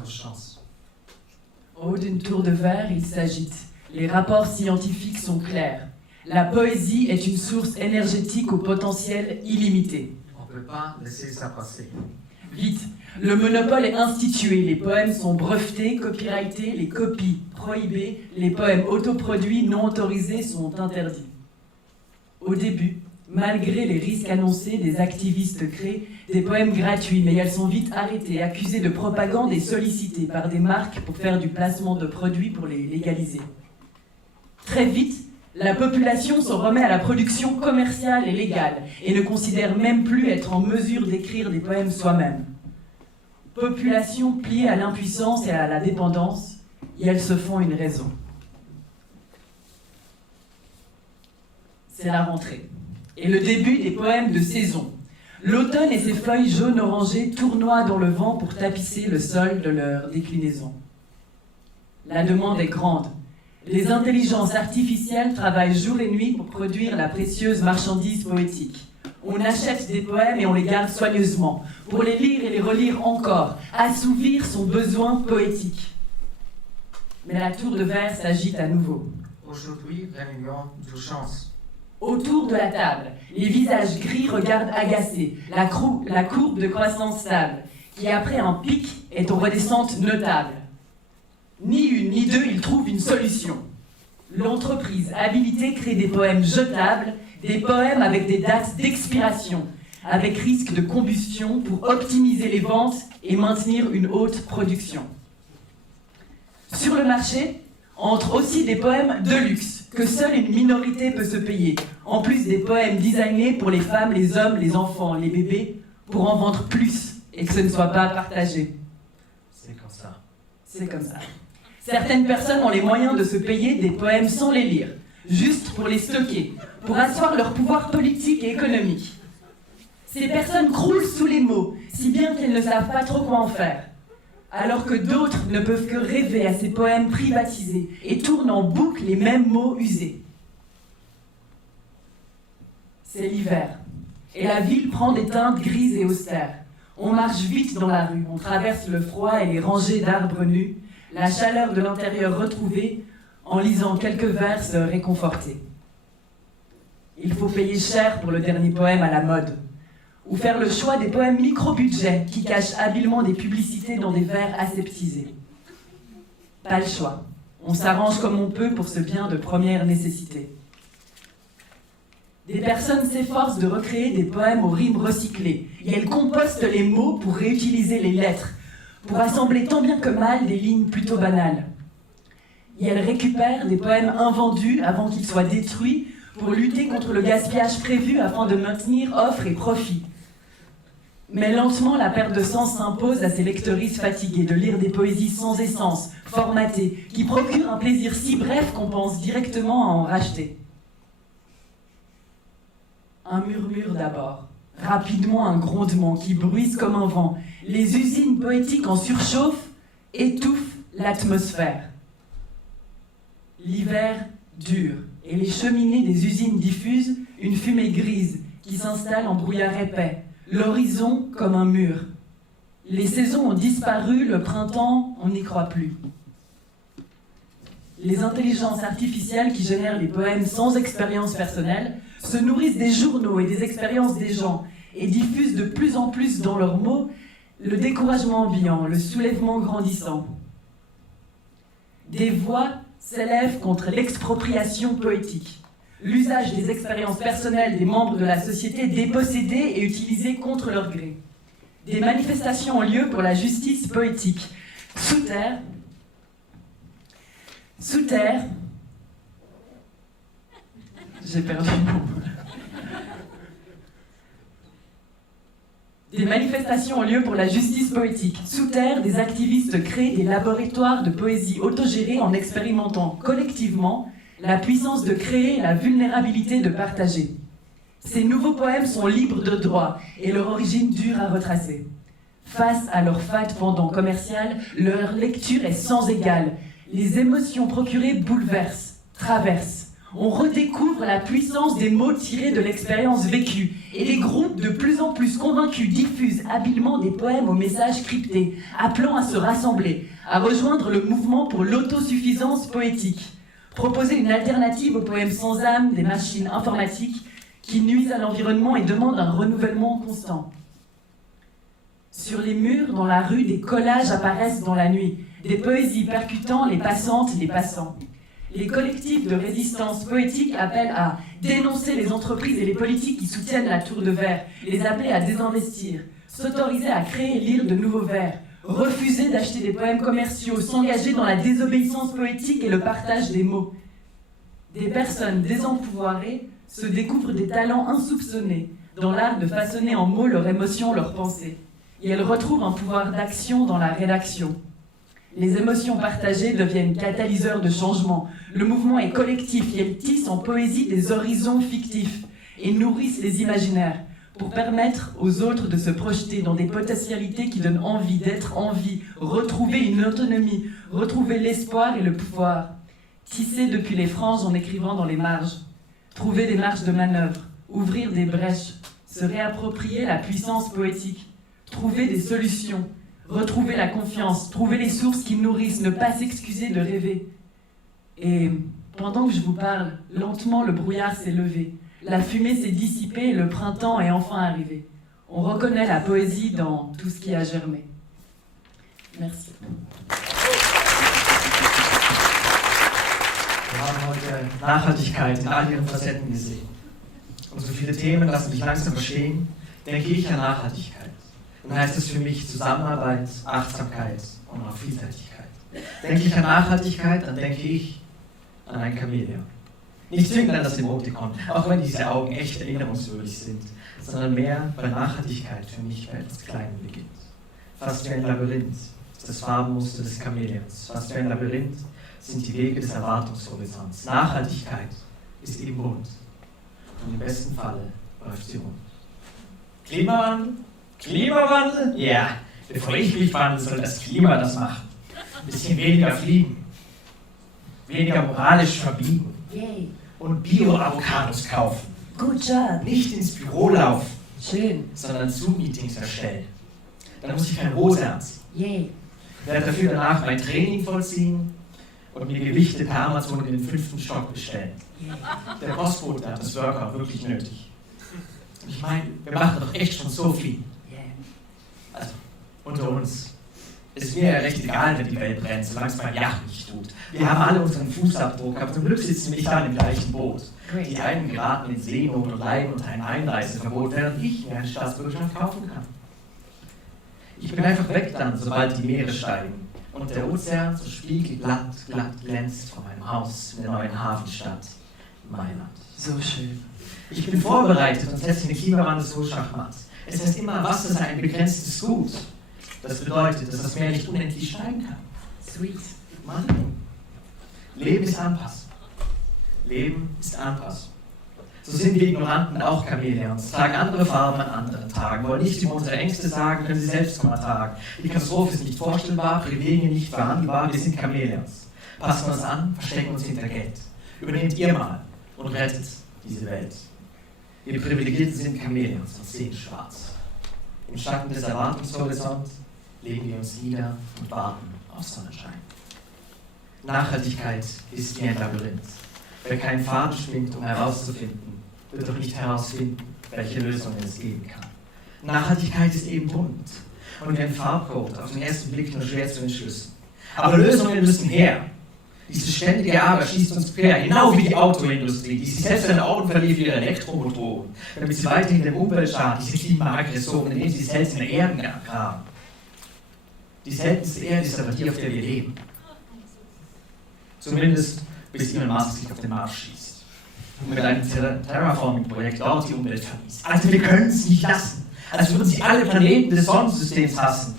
nos chances. Au haut d'une tour de verre, il s'agite. Les rapports scientifiques sont clairs. La poésie est une source énergétique au potentiel illimité. On ne peut pas laisser ça passer. Vite, le monopole est institué, les poèmes sont brevetés, copyrightés, les copies prohibées, les poèmes autoproduits non autorisés sont interdits. Au début, malgré les risques annoncés, des activistes créent des poèmes gratuits, mais elles sont vite arrêtées, accusées de propagande et sollicitées par des marques pour faire du placement de produits pour les légaliser. Très vite, la population se remet à la production commerciale et légale et ne considère même plus être en mesure d'écrire des poèmes soi-même. Population pliée à l'impuissance et à la dépendance, et elles se font une raison. C'est la rentrée et le début des poèmes de saison. L'automne et ses feuilles jaune-orangées tournoient dans le vent pour tapisser le sol de leur déclinaison. La demande est grande. Les intelligences artificielles travaillent jour et nuit pour produire la précieuse marchandise poétique. On achète des poèmes et on les garde soigneusement, pour les lire et les relire encore, assouvir son besoin poétique. Mais la tour de verre s'agite à nouveau. Aujourd'hui, réunion d'urgence. Autour de la table, les visages gris regardent agacés, la courbe de croissance stable, qui après un pic est en redescente notable. Ni une ni deux, ils trouvent une solution. L'entreprise habilitée crée des poèmes jetables, des poèmes avec des dates d'expiration, avec risque de combustion pour optimiser les ventes et maintenir une haute production. Sur le marché, entrent aussi des poèmes de luxe, que seule une minorité peut se payer, en plus des poèmes designés pour les femmes, les hommes, les enfants, les bébés, pour en vendre plus et que ce ne soit pas partagé. C'est comme ça. C'est comme ça. Certaines personnes ont les moyens de se payer des poèmes sans les lire, juste pour les stocker, pour asseoir leur pouvoir politique et économique. Ces personnes croulent sous les mots, si bien qu'elles ne savent pas trop quoi en faire, alors que d'autres ne peuvent que rêver à ces poèmes privatisés et tournent en boucle les mêmes mots usés. C'est l'hiver, et la ville prend des teintes grises et austères. On marche vite dans la rue, on traverse le froid et les rangées d'arbres nus, la chaleur de l'intérieur retrouvée, en lisant quelques vers se réconforter. Il faut payer cher pour le dernier poème à la mode, ou faire le choix des poèmes micro-budget qui cachent habilement des publicités dans des vers aseptisés. Pas le choix. On s'arrange comme on peut pour ce bien de première nécessité. Des personnes s'efforcent de recréer des poèmes aux rimes recyclées, et elles compostent les mots pour réutiliser les lettres, pour assembler tant bien que mal des lignes plutôt banales. Et elles récupèrent des poèmes invendus avant qu'ils soient détruits pour lutter contre le gaspillage prévu afin de maintenir offre et profit. Mais lentement, la perte de sens s'impose à ces lectrices fatiguées de lire des poésies sans essence, formatées, qui procurent un plaisir si bref qu'on pense directement à en racheter. Un murmure d'abord, rapidement un grondement qui bruise comme un vent. Les usines poétiques en surchauffe étouffent l'atmosphère. L'hiver dure et les cheminées des usines diffusent une fumée grise qui s'installe en brouillard épais. L'horizon comme un mur. Les saisons ont disparu, le printemps, on n'y croit plus. Les intelligences artificielles qui génèrent les poèmes sans expérience personnelle se nourrissent des journaux et des expériences des gens et diffusent de plus en plus dans leurs mots le découragement ambiant, le soulèvement grandissant. Des voix s'élèvent contre l'expropriation poétique, l'usage des expériences personnelles des membres de la société dépossédés et utilisés contre leur gré. Des manifestations ont lieu pour la justice poétique. Sous terre, j'ai perdu le mot. Des manifestations ont lieu pour la justice poétique. Sous terre, des activistes créent des laboratoires de poésie autogérés en expérimentant collectivement la puissance de créer et la vulnérabilité de partager. Ces nouveaux poèmes sont libres de droit et leur origine dure à retracer. Face à leur fade pendant commercial, leur lecture est sans égale. Les émotions procurées bouleversent, traversent. On redécouvre la puissance des mots tirés de l'expérience vécue, et les groupes de plus en plus convaincus diffusent habilement des poèmes aux messages cryptés, appelant à se rassembler, à rejoindre le mouvement pour l'autosuffisance poétique. Proposer une alternative aux poèmes sans âme des machines informatiques qui nuisent à l'environnement et demandent un renouvellement constant. Sur les murs, dans la rue, des collages apparaissent dans la nuit, des poésies percutant les passantes et les passants. Les collectifs de résistance poétique appellent à dénoncer les entreprises et les politiques qui soutiennent la tour de verre, les appeler à désinvestir, s'autoriser à créer et lire de nouveaux vers, refuser d'acheter des poèmes commerciaux, s'engager dans la désobéissance poétique et le partage des mots. Des personnes désempouvoirées se découvrent des talents insoupçonnés dans l'art de façonner en mots leur émotion, leur pensée. Et elles retrouvent un pouvoir d'action dans la rédaction. Les émotions partagées deviennent catalyseurs de changement. Le mouvement est collectif et elles tissent en poésie des horizons fictifs et nourrissent les imaginaires pour permettre aux autres de se projeter dans des potentialités qui donnent envie d'être en vie, retrouver une autonomie, retrouver l'espoir et le pouvoir. Tisser depuis les franges en écrivant dans les marges, trouver des marges de manœuvre, ouvrir des brèches, se réapproprier la puissance poétique, trouver des solutions, retrouver la confiance, trouver les sources qui nourrissent, ne pas s'excuser de rêver. Et pendant que je vous parle, lentement le brouillard s'est levé, la fumée s'est dissipée et le printemps est enfin arrivé. On reconnaît la poésie dans tout ce qui a germé. Merci. Wir haben heute Nachhaltigkeit in all ihren Facetten gesehen. Und so viele Themen lassen mich langsam verstehen, denke ich an Nachhaltigkeit. Dann heißt es für mich Zusammenarbeit, Achtsamkeit und auch Vielseitigkeit. Denke ich an Nachhaltigkeit, dann denke ich an ein Chamäleon. Nicht zwingend an das Emotikon, auch wenn diese Augen echt erinnerungswürdig sind, sondern mehr, weil Nachhaltigkeit für mich bei etwas Kleinem beginnt. Fast wie ein Labyrinth ist das Farbenmuster des Chamäleons. Fast wie ein Labyrinth sind die Wege des Erwartungshorizonts. Nachhaltigkeit ist eben bunt. Und im besten Falle läuft sie rund. Klimawandel? Klimawandel? Ja, bevor ich mich wandle, soll das Klima das machen. Ein bisschen weniger fliegen. Weniger moralisch verbiegen. Yay. Und Bio-Avocados kaufen. Good job. Nicht ins Büro laufen, Schön. sondern Zoom-Meetings erstellen. Dann muss ich keine Hose anziehen. Yay. Ich werde dafür danach mein Training vollziehen und mir Gewichte per Amazon in den 5. Stock bestellen. Der Postbote hat das Workout wirklich nötig. Und ich meine, wir machen doch echt schon so viel. Also, unter uns. Es ist mir ja recht egal, wenn die Welt brennt, solange es mein Yacht nicht tut. Wir haben alle unseren Fußabdruck, aber zum Glück sitzen wir nicht alle im gleichen Boot. Die einen geraten in Seenot und leiden unter einem Einreiseverbot, während ich mir eine Staatsbürgerschaft kaufen kann. Ich bin einfach weg dann, sobald die Meere steigen und der Ozean so spiegelglatt glänzt vor meinem Haus in der neuen Hafenstadt Mailand. So schön. Ich bin vorbereitet und setze den Klimawandel so schachmatt. Es heißt immer, Wasser sei ein begrenztes Gut. Das bedeutet, dass das Meer nicht unendlich steigen kann. Sweet. Mann. Leben ist Anpassung. Leben ist Anpassung. So sind wir Ignoranten auch Chamäleons, tragen andere Farben an anderen Tagen, wollen nicht über unsere Ängste sagen, können sie selbst kaum ertragen. Die Katastrophe ist nicht vorstellbar, Privilegien nicht verhandelbar, wir sind Chamäleons. Passen uns an, verstecken uns hinter Geld. Übernehmt ihr mal und rettet diese Welt. Wir Privilegierten sind Chamäleons und sehen schwarz. Im Schatten des Erwartungshorizonts legen wir uns nieder und warten auf Sonnenschein. Nachhaltigkeit ist wie ein Labyrinth. Wer keinen Faden spinnt, um herauszufinden, wird doch nicht herausfinden, welche Lösungen es geben kann. Nachhaltigkeit ist eben bunt und wie ein Farbcode auf den ersten Blick nur schwer zu entschlüsseln. Aber Lösungen müssen her. Diese ständige Arbeit schießt uns quer, genau wie die Autoindustrie, die sich selbst an Augen verliert wie ihre Elektromotoren, damit sie weiterhin dem Umwelt schaden, diese Klimaaggressoren, indem sie seltene Erden graben. Die seltenste Erde ist aber die, auf der wir leben. Zumindest bis Elon Musk sich auf den Mars schießt. Und mit einem Terraforming-Projekt dort die Umwelt vermisst. Also wir können es nicht lassen. Als würden sie alle Planeten des Sonnensystems hassen.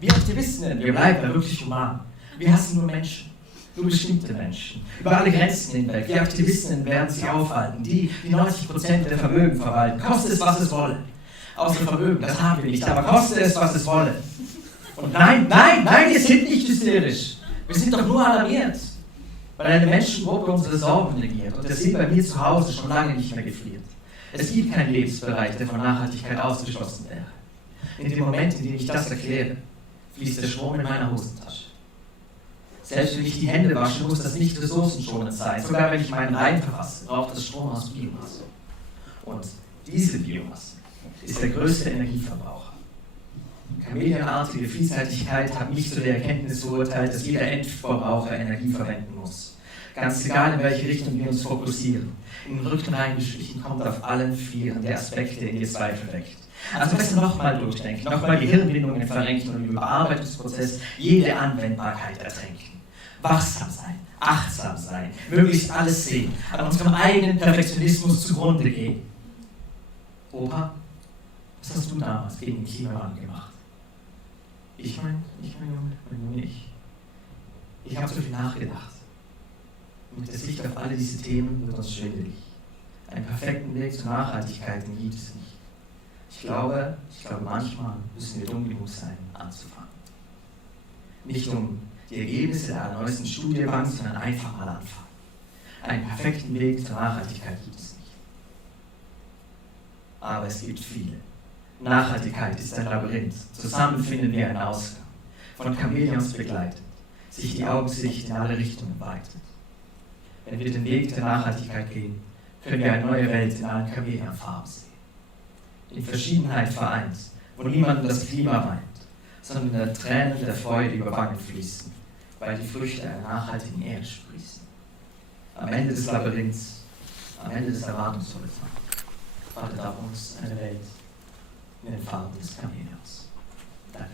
Wir Aktivistinnen, wir bleiben ja wirklich human. Wir hassen nur Menschen. Nur bestimmte Menschen. Über alle Grenzen hinweg. Wir Aktivistinnen werden sie aufhalten. Die 90% der Vermögen verwalten. Koste es, was es wolle. Außer Vermögen, das haben wir nicht. Aber koste es, was es wolle. Und nein, wir sind nicht hysterisch. Wir sind doch nur alarmiert. weil eine Menschengruppe unsere Sorgen negiert und der See bei mir zu Hause schon lange nicht mehr gefriert. Es gibt keinen Lebensbereich, der von Nachhaltigkeit ausgeschlossen wäre. In dem Moment, in dem ich das erkläre, fließt der Strom in meiner Hosentasche. Selbst wenn ich die Hände wasche, muss das nicht ressourcenschonend sein. Sogar wenn ich meinen Reim verfasse, braucht das Strom aus Biomasse. Und diese Biomasse ist der größte Energieverbraucher. Chameleonartige Vielseitigkeit hat mich zu der Erkenntnis verurteilt, dass jeder Endverbraucher Energie verwenden muss. Ganz egal, in welche Richtung wir uns fokussieren. In den Rücken reingeschlichen kommt auf allen Vieren der Aspekt, der in dir Zweifel weckt. Also besser nochmal durchdenken, nochmal die Hirnbindungen verrenken und im Überarbeitungsprozess jede Anwendbarkeit ertränken. Wachsam sein, achtsam sein, möglichst alles sehen, an unserem eigenen Perfektionismus zugrunde gehen. Opa, was hast du damals gegen den Klimawandel gemacht? Ich mein Junge, nicht. Ich habe so viel nachgedacht. Mit der Sicht auf alle diese Themen wird uns schwindelig. Einen perfekten Weg zur Nachhaltigkeit gibt es nicht. Ich glaube, manchmal müssen wir dumm genug sein, anzufangen. Nicht um die Ergebnisse der neuesten Studie bangen, sondern einfach mal anfangen. Einen perfekten Weg zur Nachhaltigkeit gibt es nicht. Aber es gibt viele. Nachhaltigkeit ist ein Labyrinth. Zusammen finden wir einen Ausgang. Von Chamäleons begleitet, sich die Augensicht in alle Richtungen weitet. Wenn wir den Weg der Nachhaltigkeit gehen, können wir eine neue Welt in allen Chamäleonfarben sehen. In Verschiedenheit vereint, wo niemand das Klima weint, sondern in der Tränen der Freude über Wangen fließen, weil die Früchte einer nachhaltigen Erde sprießen. Am Ende des Labyrinths, am Ende des Erwartungshorizonts, wartet auf uns eine Welt in den Farben des Chamäleons. Danke.